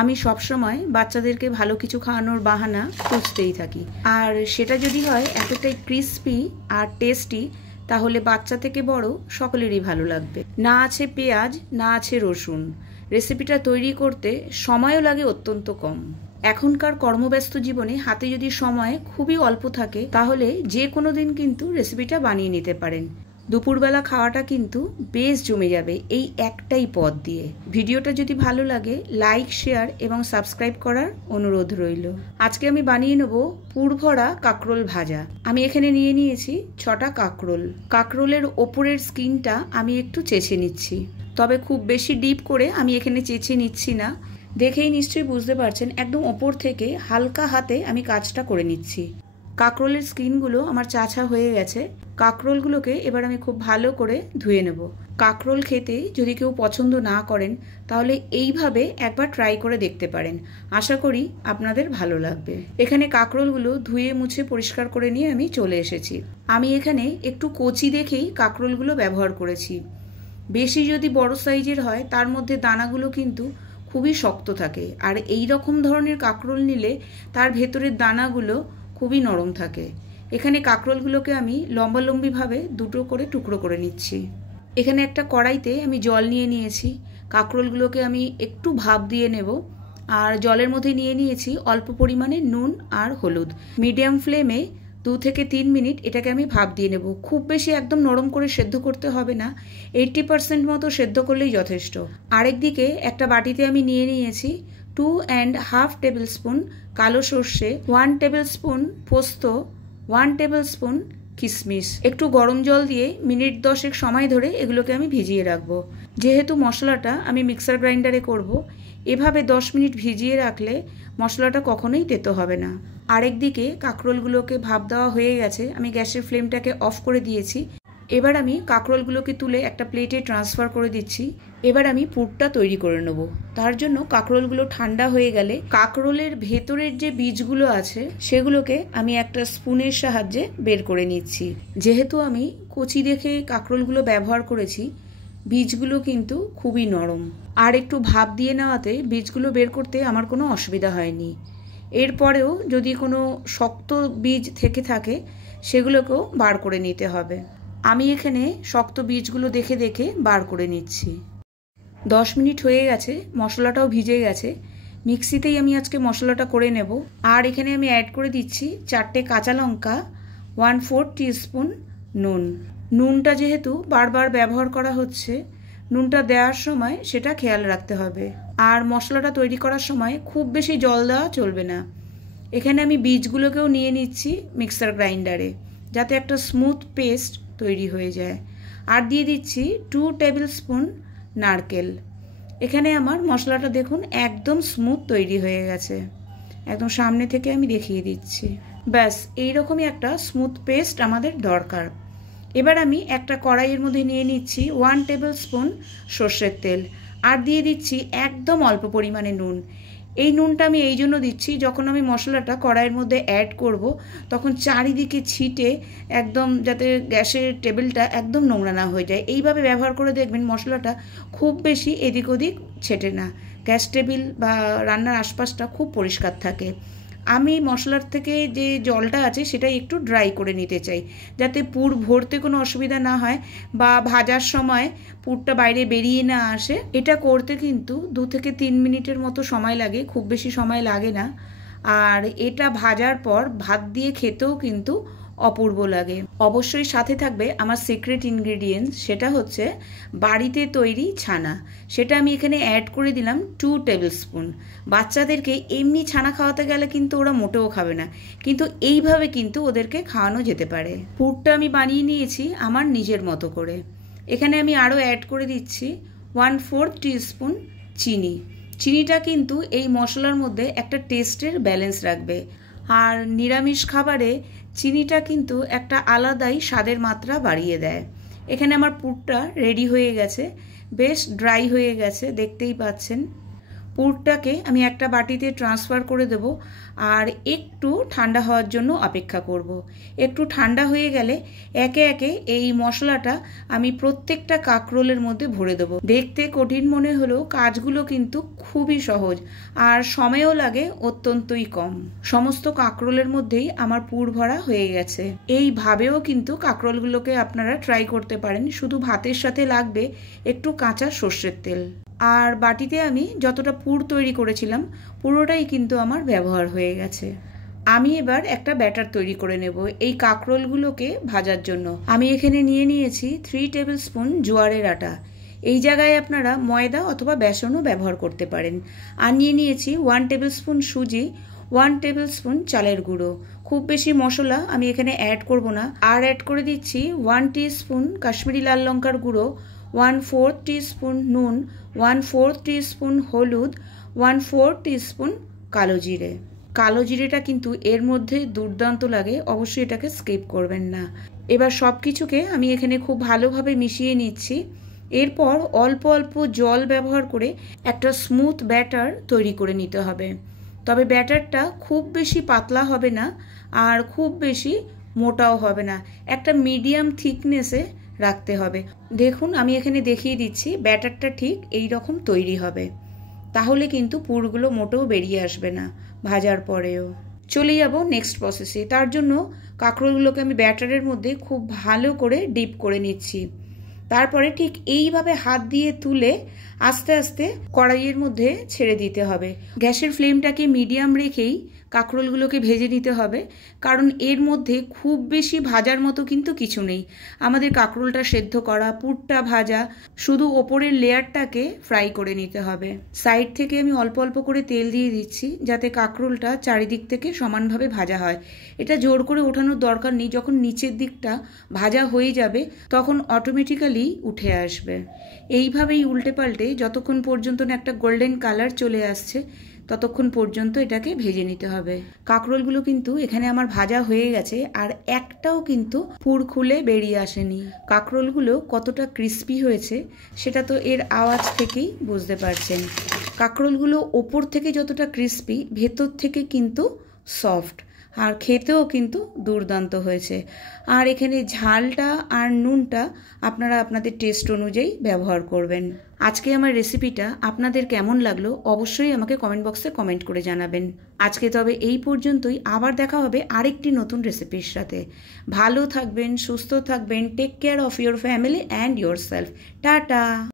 আমি সবসময় বাচ্চাদেরকে ভালো কিছু খাওয়ানোর বাহানা খুঁজতেই থাকি, আর সেটা যদি হয় এতটাই ক্রিস্পি আর টেস্টি, তাহলে বাচ্চা থেকে বড় সকলেরই ভালো লাগবে। না আছে পেঁয়াজ, না আছে রসুন, রেসিপিটা তৈরি করতে সময়ও লাগে অত্যন্ত কম। এখনকার কর্মব্যস্ত জীবনে হাতে যদি সময় খুবই অল্প থাকে, তাহলে যে কোনো দিন কিন্তু রেসিপিটা বানিয়ে নিতে পারেন। দুপুরবেলা খাওয়াটা কিন্তু বেশ জমে যাবে এই একটাই পদ দিয়ে। ভিডিওটা যদি ভালো লাগে লাইক, শেয়ার এবং সাবস্ক্রাইব করার অনুরোধ রইল। আজকে আমি বানিয়ে নেব পুরভরা কাঁকরোল ভাজা। আমি এখানে নিয়ে নিয়েছি 6টা কাঁকরোল। কাঁকরোলের ওপরের স্কিনটা আমি একটু চেঁচে নিচ্ছি, তবে খুব বেশি ডিপ করে আমি এখানে চেঁচে নিচ্ছি না। দেখেই নিশ্চয়ই বুঝতে পারছেন, একদম ওপর থেকে হালকা হাতে আমি কাজটা করে নিচ্ছি। কাঁকরোলের স্কিনগুলো আমার চাছা হয়ে গেছে। কাঁকরোলগুলোকে এবার আমি খুব ভালো করে ধুয়ে নেব। কাঁকরোল খেতে যদি কেউ পছন্দ না করেন, তাহলে এইভাবে একবার ট্রাই করে দেখতে পারেন। আশা করি আপনাদের ভালো লাগবে। এখানে কাঁকরোলগুলো ধুয়ে মুছে পরিষ্কার করে নিয়ে আমি চলে এসেছি। আমি এখানে একটু কচি দেখেই কাঁকরোলগুলো ব্যবহার করেছি। বেশি যদি বড় সাইজের হয়, তার মধ্যে দানাগুলো কিন্তু খুবই শক্ত থাকে, আর এই রকম ধরনের কাঁকরোল নিলে তার ভেতরের দানাগুলো খুবই নরম থাকে। এখানে কাঁকরোলগুলোকে আমি লম্বালম্বিভাবে দুটো করে টুকরো করে নিচ্ছি। এখানে একটা কড়াইতে আমি জল নিয়ে নিয়েছি। কাঁকরোলগুলোকে আমি একটু ভাপ দিয়ে নেব, আর জলের মধ্যে নিয়ে নিয়েছি অল্প পরিমাণে নুন আর হলুদ। মিডিয়াম ফ্লেমে 2 থেকে 3 মিনিট এটাকে আমি ভাপ দিয়ে নেব। খুব বেশি একদম নরম করে সেদ্ধ করতে হবে না, 80% মতো সেদ্ধ করলেই যথেষ্ট। আরেকদিকে একটা বাটিতে আমি নিয়ে নিয়েছি 2.5 টেবিল স্পুন কালো সর্ষে, 1 টেবিল স্পুন পোস্ত, 1 টেবিল স্পুন কিশমিশ। একটু গরম জল দিয়ে মিনিট 10 সময় ধরে এগুলোকে আমি ভিজিয়ে রাখবো। যেহেতু মশলাটা আমি মিক্সার গ্রাইন্ডারে করব, এভাবে 10 মিনিট ভিজিয়ে রাখলে মশলাটা কখনোই তেতো হবে না। আরেকদিকে কাঁকরোলগুলোকে ভাপ দেওয়া হয়ে গেছে, আমি গ্যাসের ফ্লেমটাকে অফ করে দিয়েছি। এবার আমি কাঁকরোলগুলোকে তুলে একটা প্লেটে ট্রান্সফার করে দিচ্ছি। এবার আমি পুরটা তৈরি করে নেব। তার জন্য কাঁকরোলগুলো ঠান্ডা হয়ে গেলে কাঁকরোলের ভেতরের যে বীজগুলো আছে সেগুলোকে আমি একটা স্পুনের সাহায্যে বের করে নিচ্ছি। যেহেতু আমি কচি দেখে কাঁকরোলগুলো ব্যবহার করেছি, বীজগুলো কিন্তু খুবই নরম, আর একটু ভাপ দিয়ে নেওয়াতে বীজগুলো বের করতে আমার কোনো অসুবিধা হয়নি। এরপরেও যদি কোনো শক্ত বীজ থেকে থাকে, সেগুলোকেও বার করে নিতে হবে। আমি এখানে শক্ত বীজগুলো দেখে দেখে বার করে নিচ্ছি। 10 মিনিট হয়ে গেছে, মশলাটাও ভিজে গেছে। মিক্সিতেই আমি আজকে মশলাটা করে নেব। আর এখানে আমি অ্যাড করে দিচ্ছি 4টে কাঁচা লঙ্কা, 1/4 টিস্পুন নুন। নুনটা যেহেতু বারবার ব্যবহার করা হচ্ছে, নুনটা দেওয়ার সময় সেটা খেয়াল রাখতে হবে। আর মশলাটা তৈরি করার সময় খুব বেশি জল দেওয়া চলবে না। এখানে আমি বীজগুলোকেও নিয়ে নিচ্ছি মিক্সার গ্রাইন্ডারে, যাতে একটা স্মুথ পেস্ট তৈরি হয়ে যায়। আর দিয়ে দিচ্ছি 2 টেবিল স্পুন নারকেল। এখানে আমার মশলাটা দেখুন একদম স্মুথ তৈরি হয়ে গেছে। একদম সামনে থেকে আমি দেখিয়ে দিচ্ছি। ব্যাস এইরকমই একটা স্মুথ পেস্ট আমাদের দরকার। এবার আমি একটা কড়াইয়ের মধ্যে নিয়ে নিচ্ছি 1 টেবিল স্পুন সর্ষের তেল, আর দিয়ে দিচ্ছি একদম অল্প পরিমাণে নুন। এই নুনটা আমি এই জন্য দিচ্ছি, যখন আমি মশলাটা কড়াইয়ের মধ্যে অ্যাড করব, তখন চারিদিকে ছিটে একদম যাতে গ্যাসের টেবিলটা একদম নোংরা না হয়ে যায়। এইভাবে ব্যবহার করে দেখবেন মশলাটা খুব বেশি এদিক ওদিক ছেটে না, গ্যাস টেবিল বা রান্নার আশপাশটা খুব পরিষ্কার থাকে। আমি মশলার থেকে যে জলটা আছে সেটাই একটু ড্রাই করে নিতে চাই, যাতে পুর ভরতে কোনো অসুবিধা না হয় বা ভাজার সময় পুরটা বাইরে বেরিয়ে না আসে। এটা করতে কিন্তু 2 থেকে 3 মিনিটের মতো সময় লাগে, খুব বেশি সময় লাগে না। আর এটা ভাজার পর ভাত দিয়ে খেতেও কিন্তু অপূর্ব লাগে। অবশ্যই সাথে থাকবে আমার সিক্রেট ইনগ্রেডিয়েন্টস, সেটা হচ্ছে বাড়িতে তৈরি ছানা। সেটা আমি এখানে অ্যাড করে দিলাম 2 টেবিল স্পুন। বাচ্চাদেরকে এমনি ছানা খাওয়াতে গেলে কিন্তু ওরা মোটেও খাবে না, কিন্তু এইভাবে কিন্তু ওদেরকে খাওয়ানো যেতে পারে। পুরটা আমি বানিয়ে নিয়েছি আমার নিজের মতো করে। এখানে আমি আরও অ্যাড করে দিচ্ছি 1/4 টিস্পুন চিনি। চিনিটা কিন্তু এই মশলার মধ্যে একটা টেস্টের ব্যালেন্স রাখবে, আর নিরামিষ খাবারে চিনিটা কিন্তু একটা আলাদাই স্বাদের মাত্রা বাড়িয়ে দেয়। এখানে আমার পুরটা রেডি হয়ে গেছে, বেশ ড্রাই হয়ে গেছে, দেখতেই পাচ্ছেন। পুরটাকে আমি একটা বাটিতে ট্রান্সফার করে দেব আর একটু ঠান্ডা হওয়ার জন্য অপেক্ষা করব। একটু ঠান্ডা হয়ে গেলে একে একে এই মশলাটা আমি প্রত্যেকটা কাঁকরোলের মধ্যে ভরে দেবো। দেখতে কঠিন মনে হলেও কাজগুলো কিন্তু খুবই সহজ আর সময়ও লাগে অত্যন্তই কম। সমস্ত কাঁকরোলের মধ্যেই আমার পুর ভরা হয়ে গেছে। এইভাবেও কিন্তু কাঁকরোলগুলোকে আপনারা ট্রাই করতে পারেন। শুধু ভাতের সাথে লাগবে একটু কাঁচা সর্ষের তেল। আর বাটিতে আমি যতটা পুর তৈরি করেছিলাম পুরোটাই কিন্তু আমার ব্যবহার হয়ে গেছে। আমি এবার একটা ব্যাটার তৈরি করে নেব এই কাঁকরোলগুলোকে ভাজার জন্য। আমি এখানে নিয়েছি 3 টেবিল স্পুন জোয়ারের আটা। এই জায়গায় আপনারা ময়দা অথবা বেসনও ব্যবহার করতে পারেন। আর নিয়েছি 1 টেবিল স্পুন সুজি, 1 টেবিল স্পুন চালের গুঁড়ো। খুব বেশি মশলা আমি এখানে অ্যাড করব না। আর অ্যাড করে দিচ্ছি 1 টিস্পুন কাশ্মীরি লাল লঙ্কার গুঁড়ো, 1/4 টিস্পুন নুন, 1/4 টিস্পুন হলুদ, 1/4 টিস্পুন কালো জিরে। কালো জিরেটা কিন্তু এর মধ্যে দুর্দান্ত লাগে, অবশ্যই এটাকে স্কিপ করবেন না। এবার সব কিছুকে আমি এখানে খুব ভালোভাবে মিশিয়ে নিচ্ছি। এরপর অল্প অল্প জল ব্যবহার করে একটা স্মুথ ব্যাটার তৈরি করে নিতে হবে। তবে ব্যাটারটা খুব বেশি পাতলা হবে না আর খুব বেশি মোটাও হবে না, একটা মিডিয়াম থিকনেসে রাখতে হবে। দেখুন আমি এখানে দেখিয়ে দিচ্ছি ব্যাটারটা ঠিক এই রকম তৈরি হবে। তাহলে কিন্তু পুরগুলো মোটেও বেরিয়ে আসবে না ভাজার পরেও। চলে যাব নেক্সট প্রসেসে। তার জন্য কাঁকরোলগুলোকে আমি ব্যাটারের মধ্যে খুব ভালো করে ডিপ করে নিচ্ছি। তারপরে ঠিক এইভাবে হাত দিয়ে তুলে আস্তে আস্তে কড়াইয়ের মধ্যে ছেড়ে দিতে হবে। গ্যাসের ফ্লেমটাকে মিডিয়াম রেখেই কাঁকরোলগুলোকে ভেজে নিতে হবে, কারণ এর মধ্যে খুব বেশি ভাজার মতো কিন্তু কিছু নেই। আমাদের কাঁকরোলটা সেদ্ধ করা, পুরটা ভাজা, শুধু ওপরের লেয়ারটাকে ফ্রাই করে নিতে হবে। সাইড থেকে আমি অল্প অল্প করে তেল দিয়ে দিচ্ছি যাতে কাঁকরোলটা চারিদিক থেকে সমানভাবে ভাজা হয়। এটা জোর করে ওঠানোর দরকার নেই, যখন নিচের দিকটা ভাজা হয়ে যাবে তখন অটোমেটিক্যালি উঠে আসবে। এইভাবেই উল্টে পাল্টে যতক্ষণ পর্যন্ত না একটা গোল্ডেন কালার চলে আসছে ততক্ষণ পর্যন্ত এটাকে ভেজে নিতে হবে। কাঁকরোলগুলো কিন্তু এখানে আমার ভাজা হয়ে গেছে আর একটাও কিন্তু পুর খুলে বেরিয়ে আসেনি। কাঁকরোলগুলো কতটা ক্রিস্পি হয়েছে সেটা তো এর আওয়াজ থেকেই বুঝতে পারছেন। কাঁকরোলগুলো ওপর থেকে যতটা ক্রিস্পি, ভেতর থেকে কিন্তু সফট আর খেতেও কিন্তু দুর্দান্ত হয়েছে। আর এখানে ঝালটা আর নুনটা আপনারা আপনাদের টেস্ট অনুযায়ী ব্যবহার করবেন। আজকে আমার রেসিপিটা আপনাদের কেমন লাগলো অবশ্যই আমাকে কমেন্ট বক্সে কমেন্ট করে জানাবেন। আজকে তবে এই পর্যন্তই, আবার দেখা হবে আরেকটি নতুন রেসিপির সাথে। ভালো থাকবেন, সুস্থ থাকবেন, take care of your family and your self. Tata.